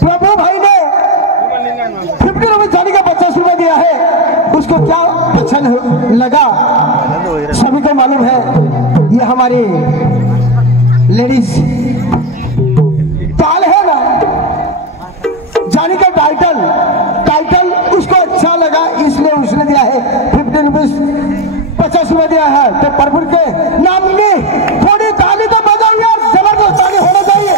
प्रभु भाई ने 50 रुपये जाने का 50 रुपये दिया है, उसको क्या अच्छा लगा सभी को मालूम है। ये हमारी लेडीज ताल है ना, जाने का टाइटल उसको अच्छा लगा, इसलिए उसने दिया है 50 रुपये 50 रुपये दिया है। तो प्रभु के नाम में थोड़ी ताली तो बजाओ यार, जबरदस्त ताली होना चाहिए।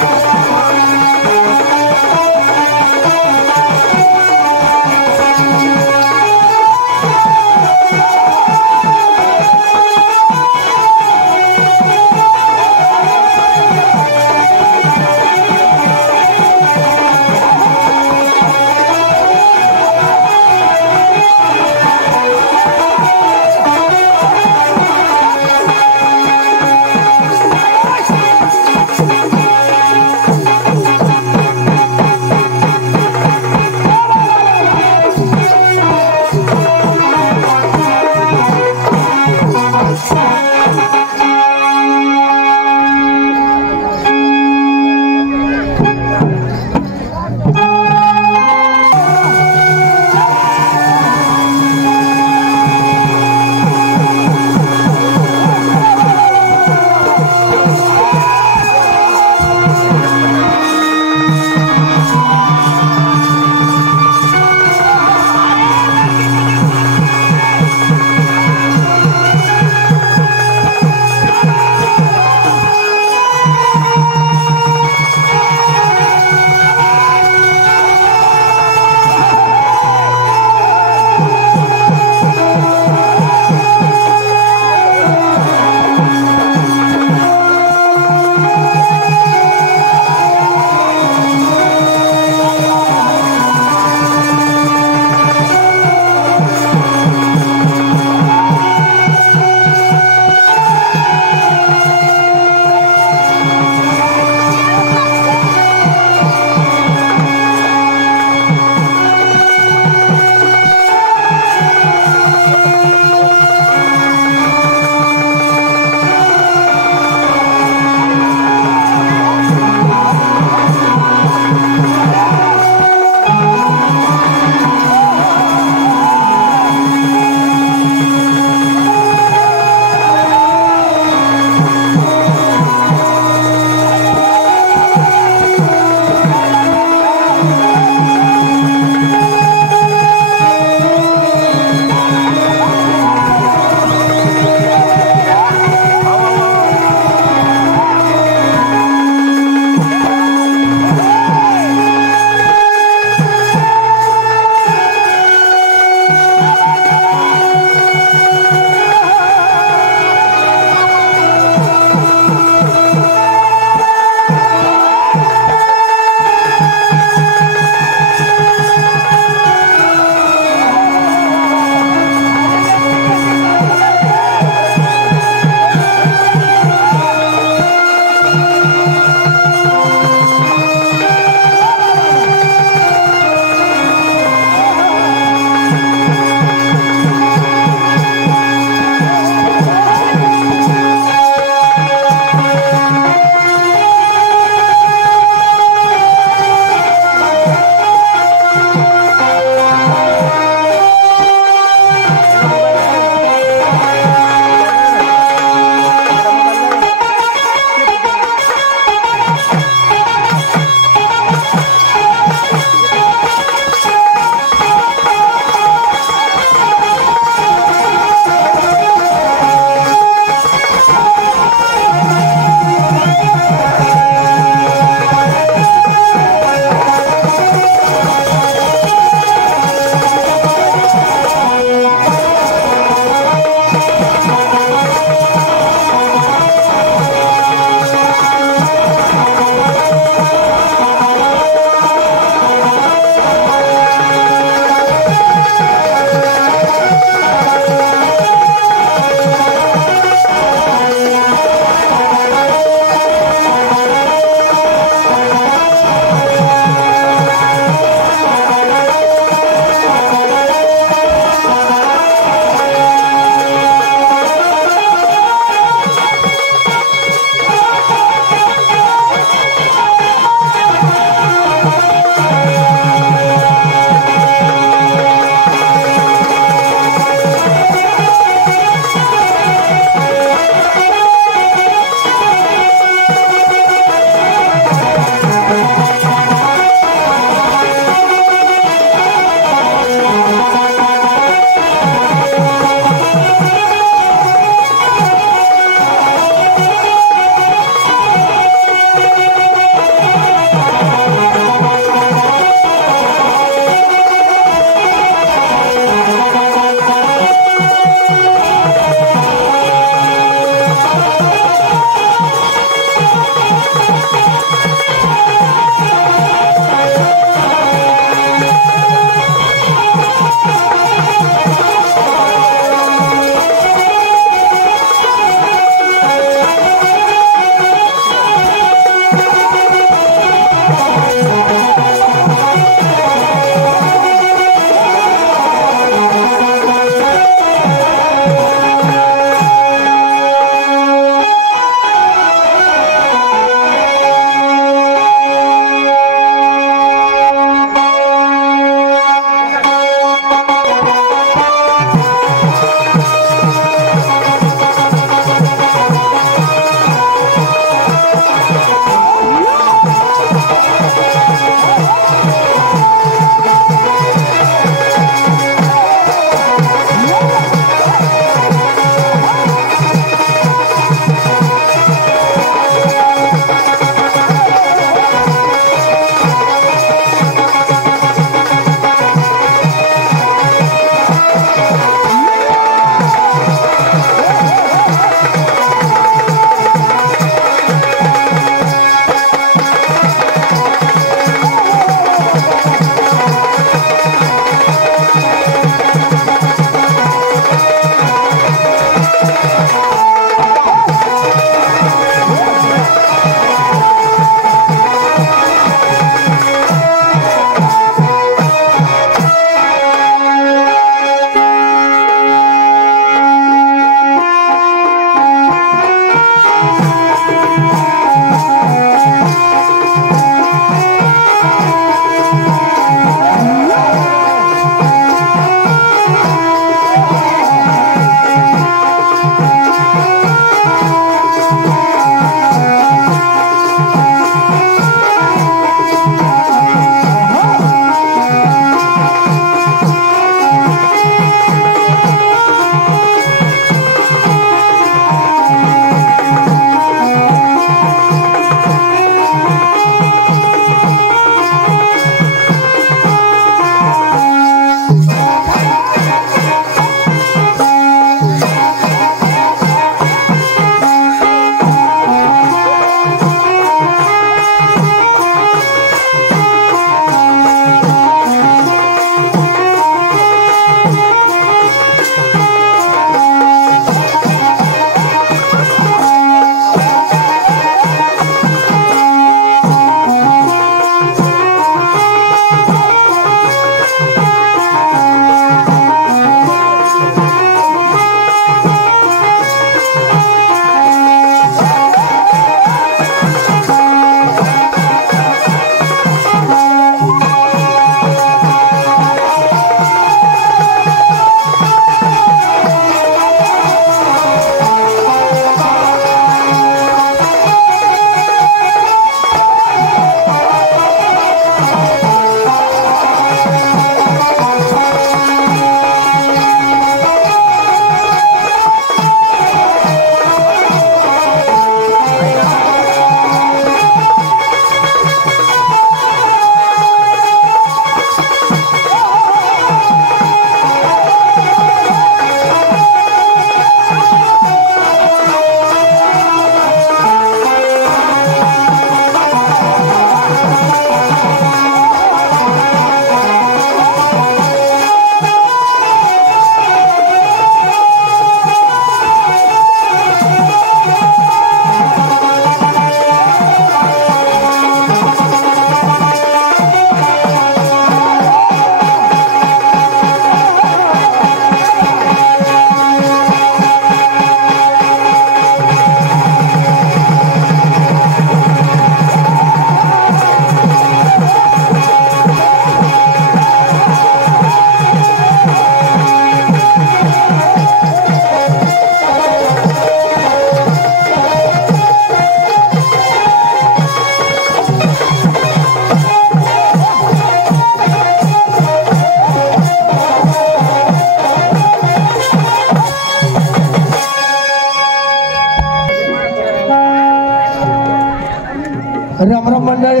राम राम मंडळी.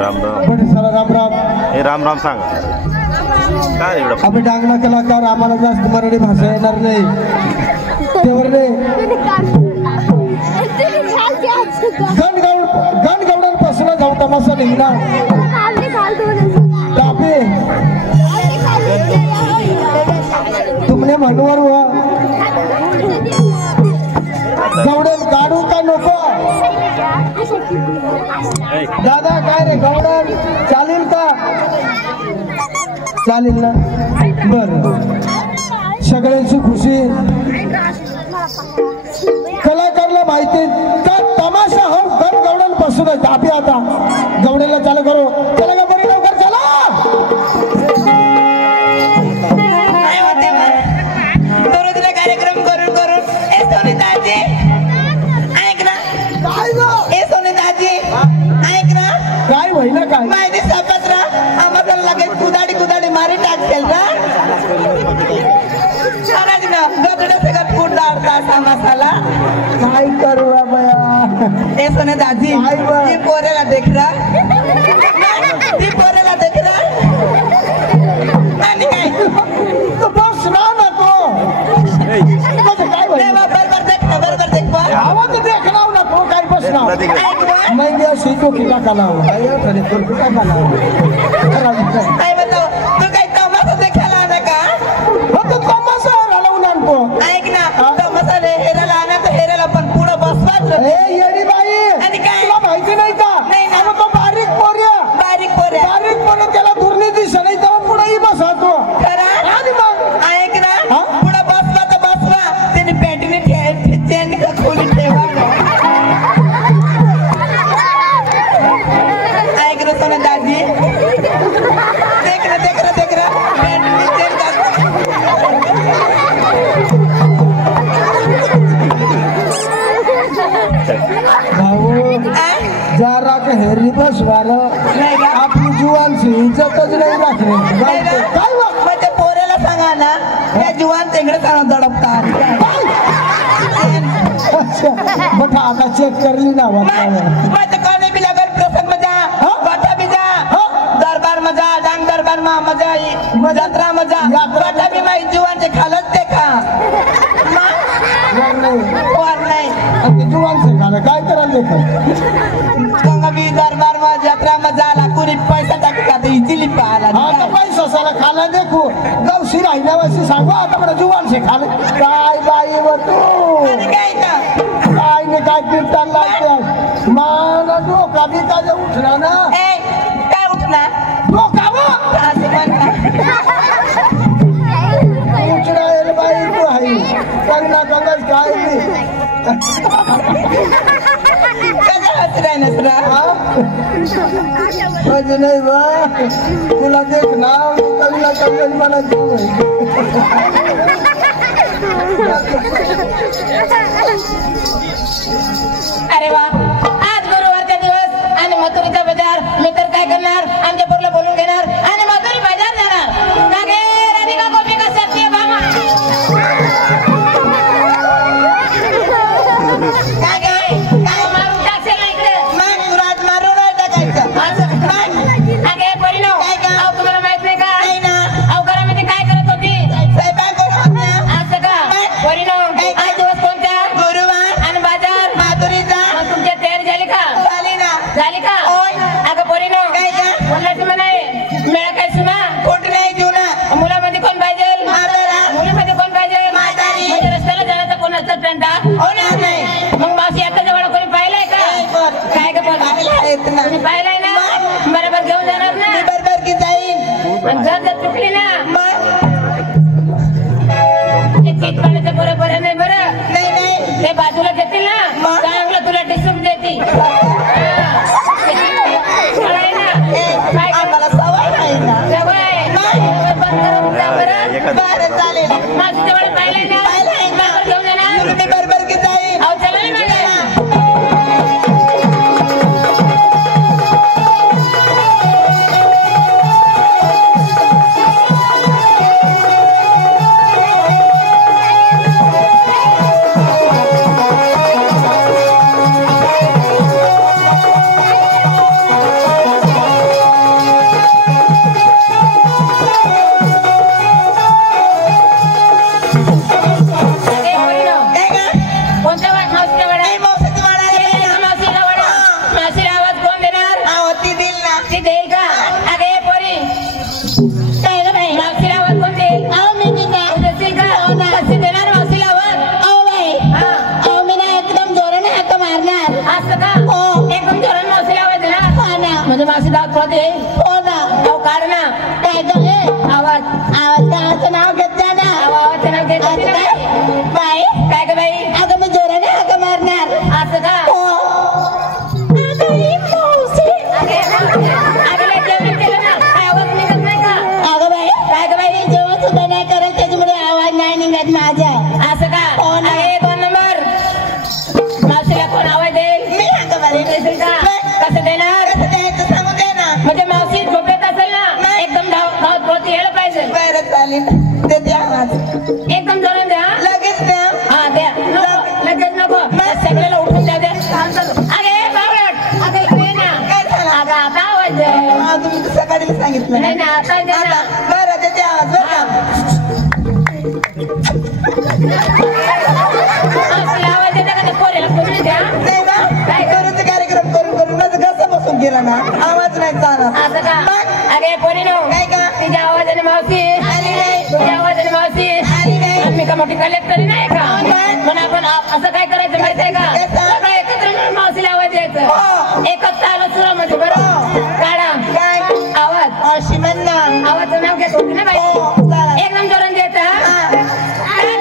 राम राम. बरे चला राम राम. हे राम राम सांगा काय एवढं. आम्ही डांगणा कलाकार, आम्हाला जास्त मराठी भाषा येणार नाही तेवढे गणगवड्यांपासून जाऊ तमाशा निघणार तापे तुमने म्हणूवर गवडन काढू का नको दादा? काय रे गवडन चालेल का? चालेल ना. बर सगळ्यांची खुशी कलाकारला माहिती का तमाशा हो गणगवड्यांपासून तापे. आता गवड्याला चालू करू. चला का बरी लवकर चला. कार्यक्रम करून करून ए सोनीताजी ऐक ना. काय ग? ए सोनीताजी ऐक ना. काय होईना काय? माहिती सापत्र आम्हाला लगेच कुदाडी मारी टाकतील ना. खरंच ना गदडे सगळं फूट दाडता असा मसाला. काय करू बया? ए सोनीताजी ती पोरेला देख रा. ती पोरेला देख रा. आणि काय तो बस ना ना तो काय होईना? बरोबर देख बा. आवाज देखना ना तो काय बसना. मैं गया सीटों की का कला हो भाई खरे तो का कला हो. काय बताओ तू काय तमाशा देखायला आला का? हो तो तमाशा राहून आणतो. ऐक ना तमाशा रे हेराला आणा तर हेराला पण पुढे बसवाच. ए येडी बाई आणि काय? तुला माहिती नाही का? नाही ना. अरे तो बारीक पोऱ्या बारीक पोरे त्याला दुर्नी दिसत नाही तेव्हा पुढेही बसतो. खरं आणि मग ऐक ना हा? पुढे बसवा तर बसवा त्याने पॅन्टीने चेन का खोली ठेवा. ऐक ना सोना दादी देख रहा पॅन्टीने चेन भाऊ जरा के हेरी बस वाला आपली जुवान सी इज्जतच नाही राखली. काय मग ते पोरेला सांगा ना त्या जुवान तेंगडे चालून दडपतात. अच्छा बटा आता चेक करली ना मैं तो कहने भी लगन प्रसंग में जा बाटा भी जा दरबार में जा डांग दरबार में मजा आई यात्रा में जा बाटा भी मैं जुवान से खालत देखा. और नहीं जुवान से खाना काय करायला देखा. गंगा भी दरबार में यात्रा में जाला कुणी पैसा टाका तो इजीली पाला. आता पैसा साला खाला देखू गौशी राहिल्या वशी सांगू आता मला जुवान से खाले. काय बाई व तू काय ना काय ने काय कीर्तन लागते माना डोका बी काय उठला ना. ए काय उठना डोका व उठला एल बाई तू आहे कंगना कंगस काय बी नाही बा तुला देख ना कंगना कंगस मला अरे वा आज गुरुवारचा दिवस आणि मथुरीचा बाजार. मी तर काय करणार आमच्या पोरला बोलून घेणार आणि मथुरी बाजार जाणार. का गे राधिका गोपिका सत्य भामा काय गे काय मारून टाकसेल ना इकडे. मग तुरात मारून नाही टाकायचं असं. अगे परिणो अहो तुम्हाला माहित नाही का? नाही ना. अहो घरामध्ये काय करत होती? स्वयंपाक करत होती. असं का परिणो? आज दिवस कोणता? गुरुवार आणि बाजार माथुरीचा. मग तुमची तयारी झाली का? झाली ना. झाली का? अगं परिणो काय का बोलायचं म्हणाय मेळा काय सुना कोट नाही जुना. मुलामध्ये कोण पाहिजे? म्हातारा. मुलीमध्ये कोण पाहिजे? म्हातारी. म्हणजे रस्त्याला जाण्याचा कोण असतात त्यांचा? होणार नाही. मग मावशी आता जवळ कोणी पाहिलंय का? काय का तुम्ही पाहिलंय ना? बरोबर घेऊन जाणार ना? बरोबर की जाईन. जर चुकली ना पाण्याचं बरोबर नाही. बरं नाही नाही ते बाजूला घेतील ना चांगलं तुला डिसून देतील. आम्हाला सवय नाही ना. सवय बरं चालेल. माझं जवळ पाहिलंय ना? बरोबर घेऊन जाणार. मी बरोबर की जाईन. अहो चला ना माझ्या. दे हो ना अहो काढ ना काय ग हे आवाज काळाचं नाव घेतलं ना आवाजाचं नाव घेत होती ना बाई काय ग बाई अगं मी जोराने हाका मारणार असं का हो अगं ही मावशी अगं लय जेवण केलं ना काय आवाज निघत नाही का अगं बाई काय ग बाई जेवण सुद्धा नाही करत त्याच्यामुळे आवाज नाही निघत माझा असं का हो ना. अरे 2 नंबर मावशीला कोण आवाज देईल मी अगं बाई देशील का कसं देणार कसं द्यायचं सांगू दे ना म्हणजे मावशी झोपेत असेल ना एकदम धावत पळत यायला पाहिजे बरं चालेल देते आवाज एकदम जोरात द्या लगेच द्या हा द्या नको लगेच नको सगळ्याला उठून द्या द्या अरे बावळट अगं इकडे ये ना काय झालं अगं आता आवाज द्या हा, तुम्ही तर सकाळी सांगितलं नाही ना आता द्या ना बरं देते आवाज बरं का मावशीला आवाज देता का त्या पोरीला पुढे द्या नाही ना काय करूच कार्यक्रम करून माझं घसा बसून गेला ना आवाज नाही चालत असं का मग अगे पोरीनो काय का तुझ्या आवाजाने मावशी आली नाही तुझ्या आवाजाने मावशी आली नाही आम्ही का मोठी कलेक्टर नाही का म्हणून आपण असं काय करायचं माहितीये का कसं? सगळं एकत्र मिळून मावशीला आवाज द्यायचं हो. एकच ताल सुरामध्ये बरं काढा काय आवाज अशी म्हण ना आवाजचं नाव घेत होती ना बाई हो, चालेल. एकदम जोरात द्यायचं हा? अरे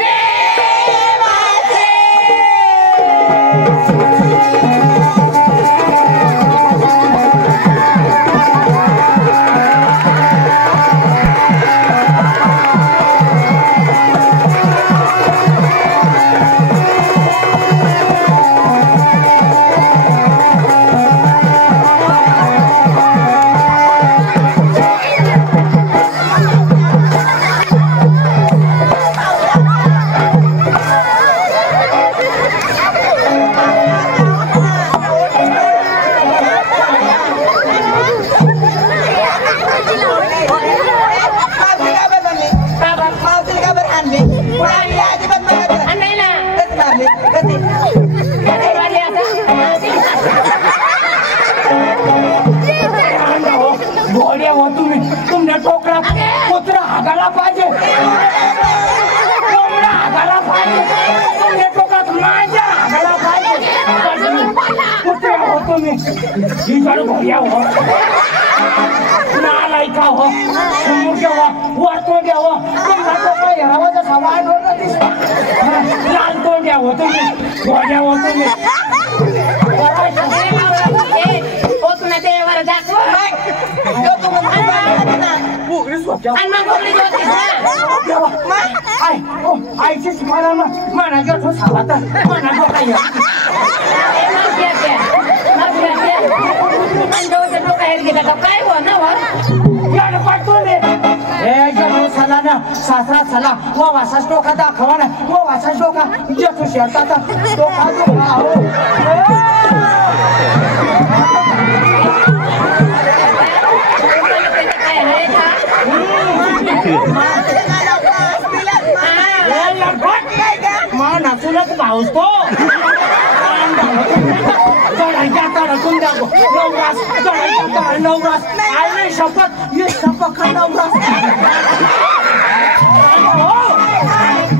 मावशी का बरं म्हणली का बरं? मावशीला का बरं आणली पुढे आणली अजिबात मला बरं. आणि नाही ना कधी मारली कधी कधी वाढली आता बोल्या हो तुमने टोकरा कुत्रा हागायला पाहिजे कोंबडा हागायला पाहिजे तुमने टोकरात माझ्या हागायला पाहिजे कुत्रा हो तुम्ही ही जड भोया हो नालायका हो मुख्य हो वरतोंड्या हो तुमचा टोकरा हेरावा जसा वाढ लाल तोंड्या हो तुम्ही भोल्या हो तुम्ही देवाला दाखव आणि मग बोलली होतीस ना आईचीच मला म्हणा घेतो सावाता म्हणा डोका काय हो ना साला ना सासरा चला व वासाच डोका दाखवा ना व वासाच डोका जेठू शेरता डोका डोका काय आहे का मा नाचूनच भाऊस तो चढायच्या तडकून द्या नवरास चढायच्या नवरास आईने शपथ ये शपथ का नवरास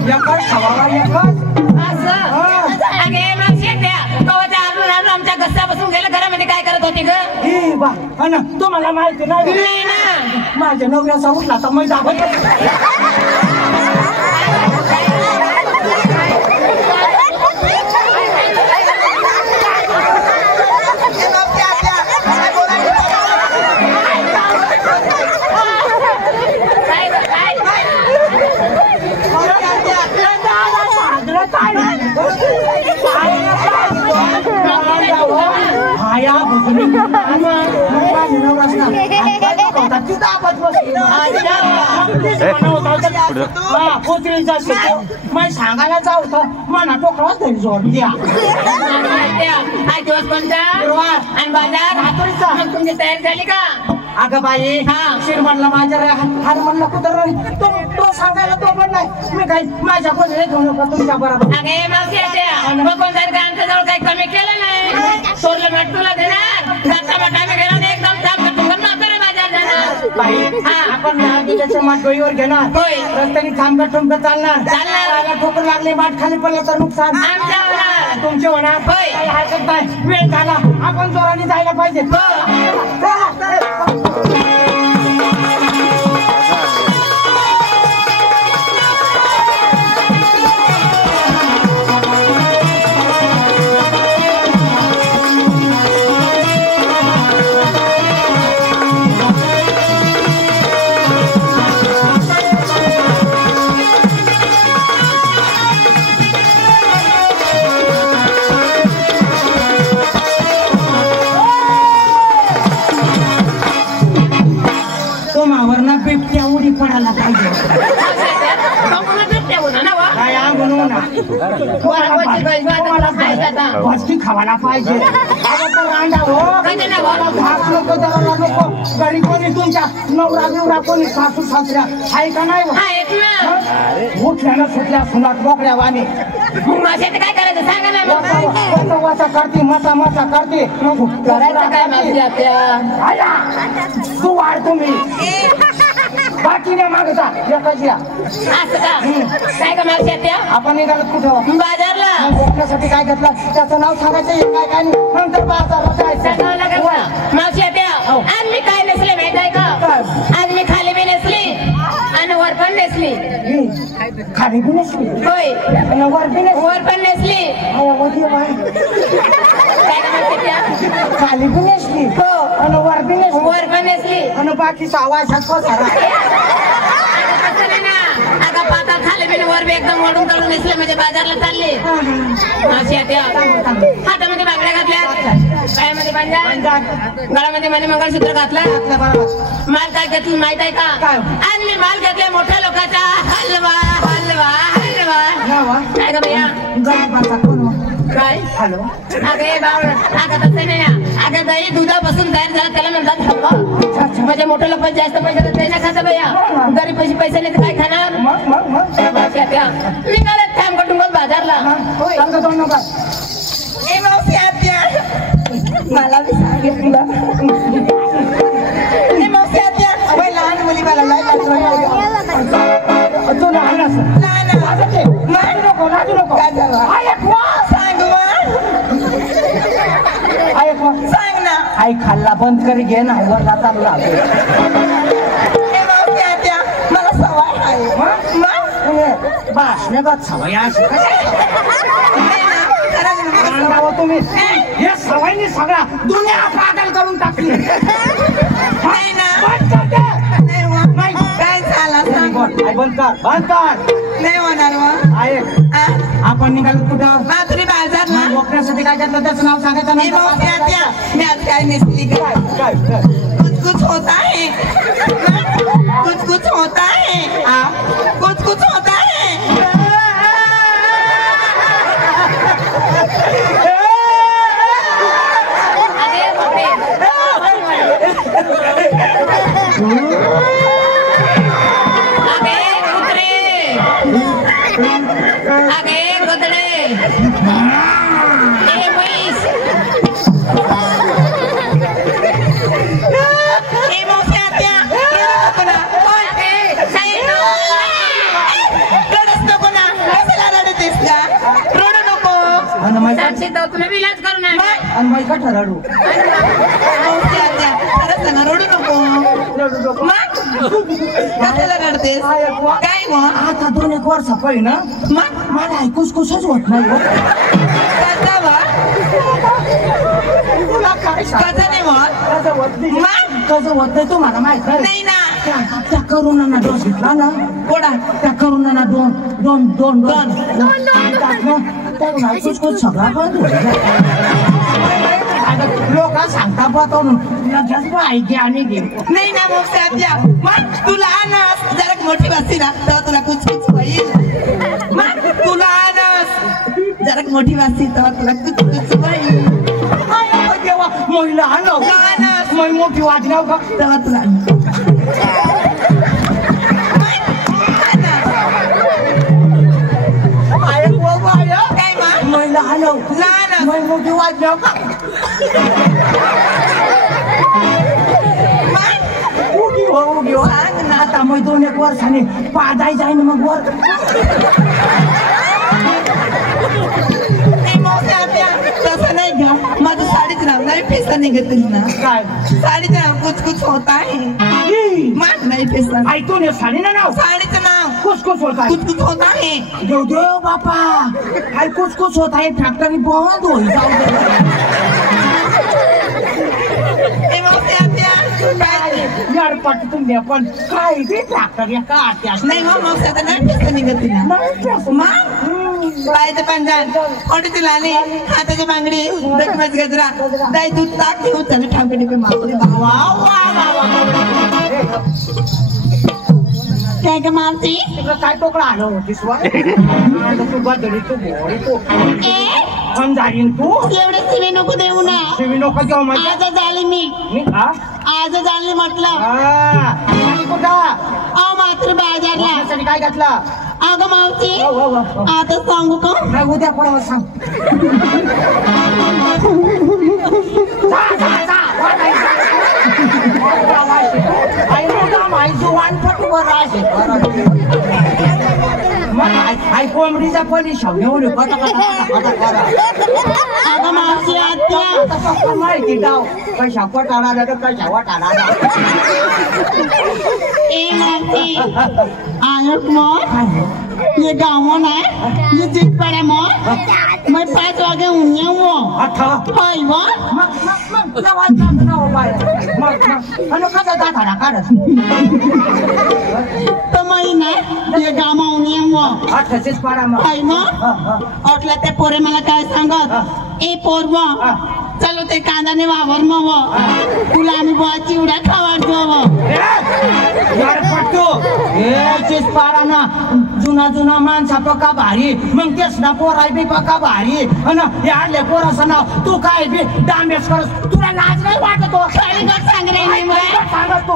एकच सवाला एकच आमच्या घसा बसून गेलं घरामध्ये काय करत होती ग ही बा हा ना तुम्हाला माहिती नाही नाही ना माझ्या नवऱ्याचा उठला तर मी दाखवत सांगायला जाऊ तर मना टोकरा तरी जोड द्या आज दिवस कोणता आणि बाजार हातोडीचा मग तुमची तयारी झाली का अगं बाई शिर म्हणलं माझ्या हार म्हणलं कुठं तो सांगायला तो पण नाही मी काही माझ्या कोणी घेऊ नका तुमच्या बरोबर अगे मावशी मग कोण जर आमच्या जवळ काही कमी केलं नाही सोडलं मग तुला देणार जाता मग आम्ही घेणार एकदम थांब तुम्ही मात्र बाजार जाणार बाई आपण लहान दिल्याच्या माठ डोईवर घेणार होय रस्त्याने थांबत ठुमकत चालणार चालणार ठोकर लागले माठ खाली पडलं तर नुकसान आमच्या तुमचे म्हणा होय. काही हरकत नाही. वेळ झाला आपण जोराने जायला पाहिजे. बिबट्या उडी पडायला पाहिजे. काय म्हणू ना भस्ती खावायला पाहिजे. घरी कोणी तुमच्या नवरा बिवरा कोणी सासू सासऱ्या आहे का नाही? उठल्यानं सुटल्या सुनात मोकळ्या वाणी काय करायचं सांगा ना. वाचा करते मचा मचा करते. करायचं काय माझी आत्या? तू वाढ तुम्ही बाकीने मागता एकाची असं का? काय का माझी आत्या? आपण निघालो कुठं? बाजारला. गोठण्यासाठी काय घेतलं त्याचं नाव सांगायचं काय काय नाही. नंतर बाजारात जायचं. मावशी आत्या आज मी काय नसले माहित आहे का? आज मी खाली बी नसली आणि वर पण नसली. खाली बी नसली होय वर बी नसली वर पण नसली. काय का मावशी आत्या? खाली बी नसली हो आणि वर बी नसली वर पण नसली आणि बाकीचा आवाज खाली बिन वर बी एकदम ओढून काढून नसले म्हणजे बाजारला चालले. मावशी आत्या हातामध्ये बांगड्या घातल्या, पायामध्ये पंजा, गळ्यामध्ये मणी मंगळसूत्र घातलं. माल काय घेतलं माहित आहे का? आज मी माल घेतले मोठ्या लोकांचा हलवा हलवा हलवा. काय ग भैया? काय हॅलो अगे बावळ अगं तसं नाही. अगं दही दुधापासून तयार झालं त्याला म्हणतात हलवा. म्हणजे मोठे लोक जास्त पैसे नाही ना खाता भैया. गरीब पैसे नाही तर काय खाणार? निघाले थांब कटून बाजारला. मला बी सांगितलं मावशी आत्या लहान मुली मला तू लहान असं नको लाजू नको. सांग ना. आई खाल्ला बंद करी घे ना वरला चालला. मावशी आत्या मला सवय आहे. भाषणात सवय अशी तुम्ही या सवयीने सगळा दुनिया पागल करून टाकली. नाही ना काय झालं सांग. बंद कर नाही होणार मग. आपण निघालो कुठं? माधुरी बाजारला. गोठण्यासाठी काय घेतलं त्याचं नाव सांगायचं नाही. मावशी आत्या मी आज काय नेसली काय कुछ कुछ होता है. कुछ कुछ होता है. कुछ कुछ होता है. तुम्ही इलाज करू ना. आणि बाई का ठरवू रडू नको. कशाला रडतेस? काय मग आता 2-1 वर्ष पहिलं मग मला ऐकूच कुसच होत नाही. कसं नाही मग कसं होत नाही तुम्हाला माहित नाही ना. त्या करोनाना डोस घेतला ना. कोणा त्या करोनाना दोन कुछ सगळा बंद लोक सांगता पाहून ऐके आणि घे नाही ना. मग तुला आणस जरा मोठी वाजती ना तेव्हा तुला कुछ कुछ होईल. मग तुला आणस जरा मोठी वाजती तेव्हा तुला कुछ कुछ होईल. तेव्हा महिला आणव मग मोठी वाजनाव का तेव्हा तुला काय मग महिला आणव लहान मग मोठी वाजनाव का सांग ना. आता मग 2-1 वर्षाने पादाय जाईन मग वर. नाही मावशी निघत ना काय साडीचं नाव कुछ कुछ होता है मग नाही पेसन ऐकून ये साडी ना नाव साडीचं नाव कुछ कुछ होता है कुछ कुछ होता है देव देव बापा काय कुछ कुछ होता है फॅक्टरी बंद होईल जाऊ दे ए मग त्या यार पट तुम्ही पण काय बी फॅक्टरी का आत्यास नाही मग आता नाही पेसन निघत ना मग पायाचं पंजान ओटीची लाली हाताची बांगडी डोक्याची गजरा दाई दूध ताक घेऊन त्याला ठामकडे पे मारले काय का मारती काय टोकळा आलं होतीस वा तू बदली तू बोरी तू पण जाईन तू एवढे शिवे नको देऊ ना शिवी नको जेव्हा माझ्या आजच आली मी आजच आली म्हटलं कुठं अहो मात्र बाजारला काय घातलं अगं मावशी आता सांगू का नाही उद्या परवा सांग कोंबडीचा पण शावणे अगं मावशी आत्या माहिती गाव कशा पटाला कशा वाटाला ए मावशी आयक मग ये गाँव में ना ये जीत पड़ा मैं 5 वागे उन्हें वो हाय वो तो मैं ना ये गाँव में उन्हें वो हाय वो और लेते पोरे मला काय सांगत ए पोरवा चलो ते कांदाने वावर मग वो तुला आम्ही बुवा चिवडा खावाडतो वो यार पट्टू ए चीज पारा ना जुना जुना माणसा पक्का भारी मग तेच ना पोराय बी पक्का भारी अन याडले पोराचं नाव तू काय बी डांबेस करस तुला लाज नाही वाटत हो खाली गट सांग रे मी सांगत तू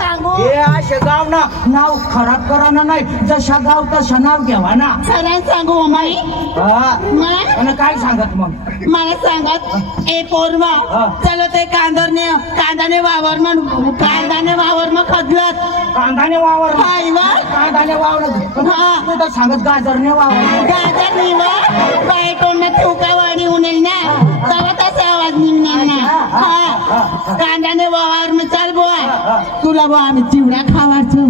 सांगू ए असे गाव ना नाव खराब करा ना नाही जशा गाव तशा नाव घ्यावा ना खरं सांगू माई आणि काय सांगत मग मला सांगत ए पोरवा चलो ते कांदाने वावर मग खदलत कांदाने वावर हाय वा कांदाने वावर तू तर सांगत गाजरने वावर गाजर निवा बायकोंना ठोकावाडी उनेल ना तेव्हा तसा आवाज निघणार ना हा कांदाने वावर मग चाल बुवा तुला बुवा आम्ही चिवडा खावायचो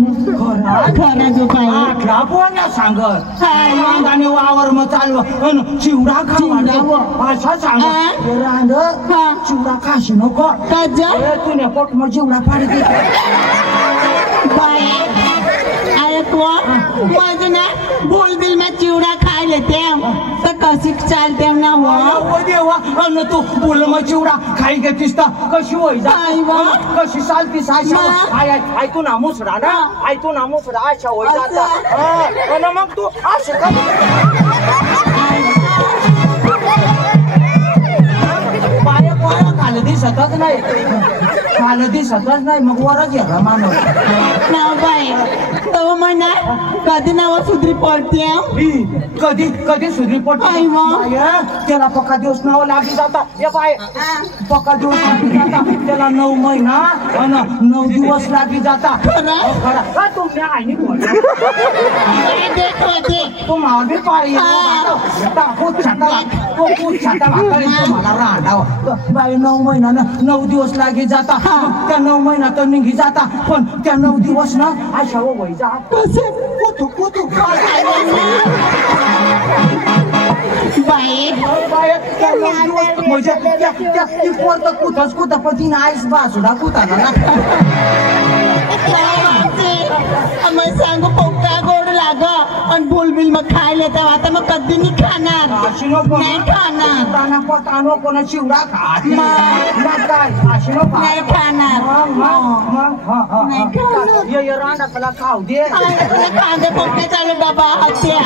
खरा जो पाहिजे बोला सांगत हाय कांदाने वावर मग चालव चिवडा खावा असा सांगत रांड चिवडा खाशी नको तुने पोट मग चिवडा पाडी दे बाई ऐकवा माझं ना बोलबिल में चिवडा खाय लेते तर कशी चालते ना हो देवा अन तू बोल मग चिवडा खाई घेतीस तर कशी होई जा कशी चालतीस अशा ऐकू ना मुसडा ना ऐकू ना मुसडा अशा होई जाता मग तू असं का पाया पाया खाली दिसतच नाही मग वरच येतं माणूस ना बाई तो म्हणा कधी नाव सुधरी पडते कधी कधी सुधरी पडते त्याला पक्का दिवस नाव लागी जाता ये बाय पक्का दिवस लागी जाता त्याला 9 महिना आणि 9 दिवस लागी जाता तुम्ही आईनी तुम्हाला बी पाळी तुम्हाला राहणार बाई 9 महिना 9 दिवस लागी जाता त्या 9 महिना तर निघी जाता पण त्या 9 दिवस ना अशा वय जा कुठू बाई म्हणजे कुठंच कुठं पण तिने आईस बासुडा कुठाला मग सांगू पोपटा गोड लाग आणि बोलबिल मग खायला तर आता मग कधी नाही खाणार नाही खाणार कोणा चिवडा खात नाही खाणार रांडाला खाऊ दे कांदे पोपटे चालू डबा हत्या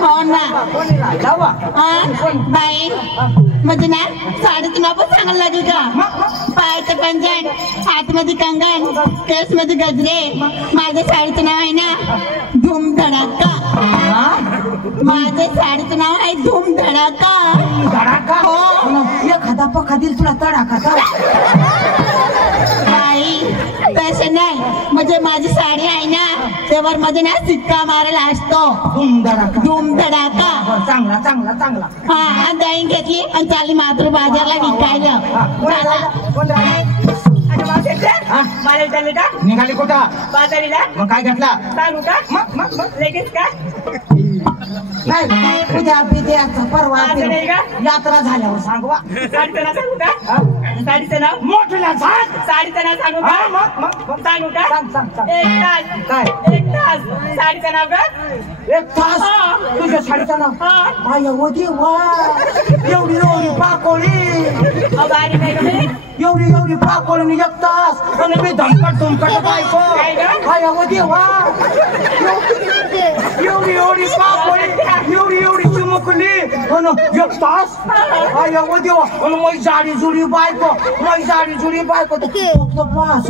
हो ना बाई म्हणजे ना साडीचं नाव पण चांगलं लागेल का पायाचं पंजन हातमध्ये कंगन केसमध्ये गजरे माझ्या साडीचं नाव आहे ना धूम धडाका माझ्या साडीचं नाव आहे धूम धडाका हो एखादा पक्का दिल तुला तडाका बाई तसे नाही म्हणजे माझी साडी आहे ना त्यावर मध्ये ना सिक्का मारायला असतो धूमधडाका धूमधडाका चांगला चांगला चांगला हा दही घेतली आणि चालली मात्र बाजारला विकायला मला चालले का निघाली कुठं बाजारीला मग काय घेतला सांगू का मग लगेच का नाही उद्या बिद्याचं परवा असं नाही का? यात्रा झाल्यावर सांगवा साडीचं नाव सांगू का साडीचं नाव मोठ्याला सांग साडीचं नाव सांगू हा, का मग सांगू का सांग. एक तास काय? एक तास साडीचं नाव का 1 तास हा. तुझ्या साडीचं नाव हा. आय होती वा एवढी पाकोळी बारी नाही का मी एवढी पाकोळी 1 तास आणि मी धमकट बायको काय गं? आय होती वा एवढी पाकोळी एवढी चिमुकली आणि 1 तास आय होती वा आणि मै जाडी जुडी बायको फक्त 5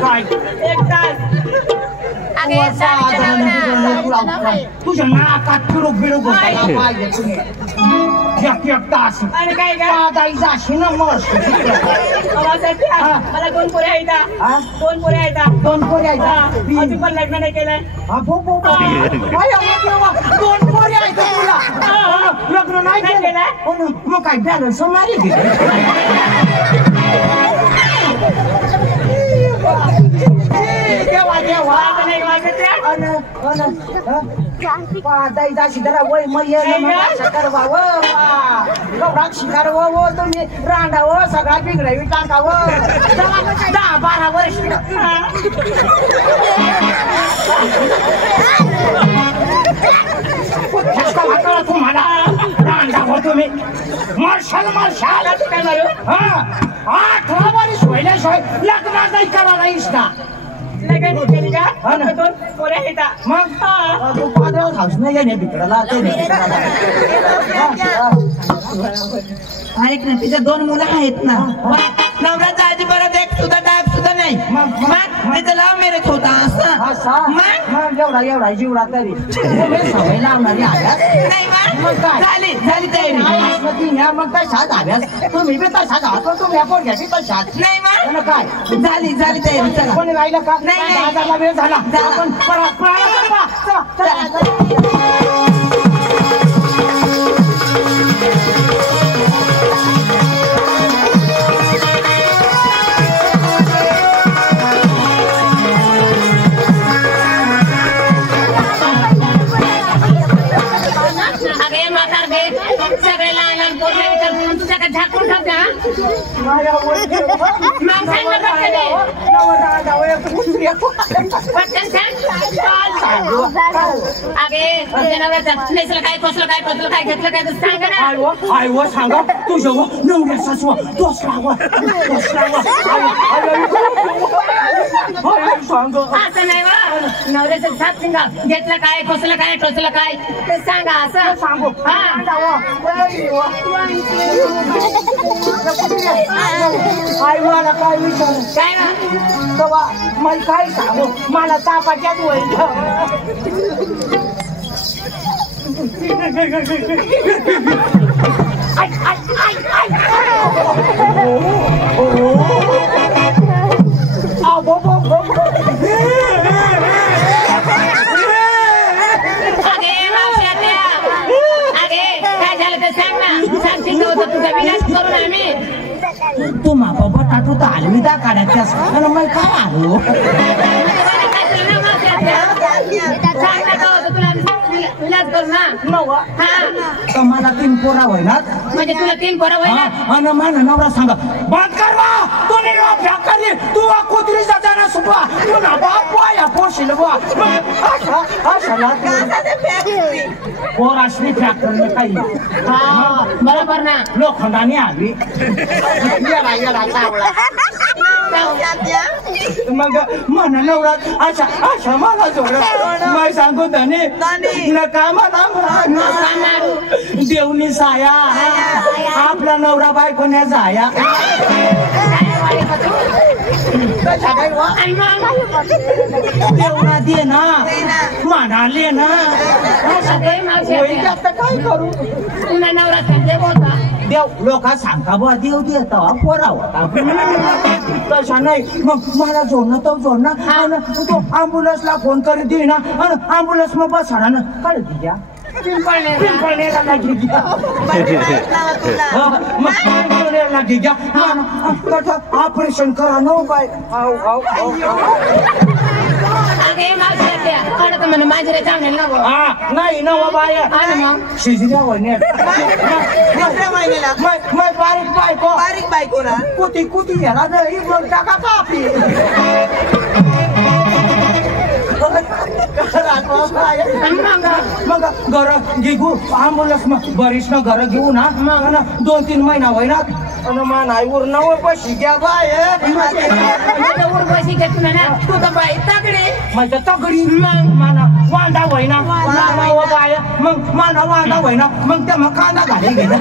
काय एक तास अगे साडीचं नाव ना तुझ्या नाकात बिडू बसायला पाहिजे तुम्ही 1 तास आणि काय का दाई जाशी ना मस्त मला 2 पोऱ्या आहेत 2 पोऱ्या आहेत 2 पोरी आहेत अजून पण लग्न नाही केलंय दोन पोरी आहेत तुला लग्न नाही केलं मग काय बॅलन्स मारी देवा आता नाही वाजत दाई जाशी जरा वय मग करवा शिकार व तुम्ही रांडाव सगळा बिघडावी टाकाव 10-12 वर्ष तुम्हाला रांडाव तुम्ही मार्शाल काय मारू 18 वर्ष व्हायल्याशिवाय लग्न नाही करा नाहीस ना लग्न केली का 2 पोऱ्या आहेत मग तू पादळ खाऊस नाही येणे बिघडला अरे ना तिच्या 2 मुलं आहेत ना नवऱ्याचा आजी परत एक सुद्धा डाग सुद्धा नाही मग तिचं लव्ह मॅरेज होता असं मग एवढा जीवडा तरी सवय लावणारी आल्यास नाही मग काय? झाली तयारी मग कशा झाल्यास तुम्ही बी तशा घालतो तुम्ही आपण घ्यायची तशाच नाही मग काय झाली तयारी चला कोणी राहिलं का नाही. दादाला वेळ झाला आपण अगे म्हातार दे सगळे लहान पोरले विचारून तुझ्या का झाकून ठेवता मग सांग ना पटकन सांग अगे तुझ्या नवऱ्याचं नेसलं काय कसलं काय घेतलं काय तर सांग ना आय व सांगा तुझ्या नवऱ्या सासवा असं नाही वा नवऱ्याचं साथ सिंगा घेतलं काय कसलं काय टोचलं काय ते सांगा असं सांगू आई मला काय विचार काय ना तेव्हा मला काय सांगू मला तापाच्यात होईल तू मापा बटाटू तर अलविदा काढायच्यास आणि मग काय आलो मला 3 पोरा होईना म्हणजे तुला 3 पोरं होईल आणि माझा नवरा सांगा बंद करवा तू निघा फ्याकरी तू कुत्रीचा जाणं सुपा तू ना बाप या पोशील बुवा पोराशनी फॅक्टरी काही बरोबर ना लोखंडाने आली मग म्हणा नवरा अशा मला जोड मग सांगू त्याने कामाला देवनी साया आपला नवरा बायकोने जाया आणि मग देवना दे ना म्हणाले ना सगळे मावशी होईल की आता काय करू तुला नवरा संजय बोलता देव लोक सांगता बुवा देव देता पोरा होता तसा नाही मग मला जोडणं तो जोडणं आणि तो अँब्युलन्सला फोन करीत दे ना आणि अँब्युलन्स मग बसणार ना काढ द्या पिंपळनेरला लागली घ्या मग पिंपळनेरला लागली घ्या ऑपरेशन करा नो काय अगे मावशी काढत म्हणे माझे चांगले नको हा नाही नवा बाय आणि मग शिजल्या वळणे बारीक बायको बारीक बायको ना कुती कुती घ्याला नाही मग टाका कापी मग घर घेऊ अँब्युलन्स मग बरीच ना घर घेऊ ना मग 2-3 महिना होईना मान आईवर नव पैसे घ्या बाय पैसे घेत ना तू तर बाई तगडे माझ्या तगडी मग माना वांदा होईना बाय मग माना वांदा होईना मग त्या मग कांदा घाली गेला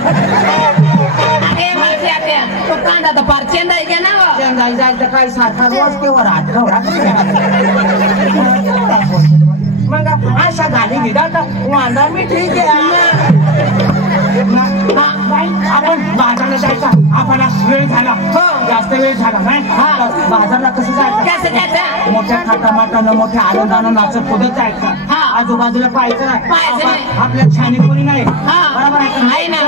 अगे मावशी आत्या तो कांदा तर फार चेंदा आहे ना चेंदा जायचं काय सारखा रोज केवर आठवडा मग अशा घाली गेला तर वांदा मी ठीक आहे आपण बाजारला जायचा आपला वेळ झाला जास्त वेळ झाला नाही बाजारला कसं जायचं मोठ्या थाटामाटानं मोठ्या आनंदानं नाचत पुढे जायचं आजूबाजूला पाहायचं आपल्या छानी कोणी नाही बरोबर आहे ना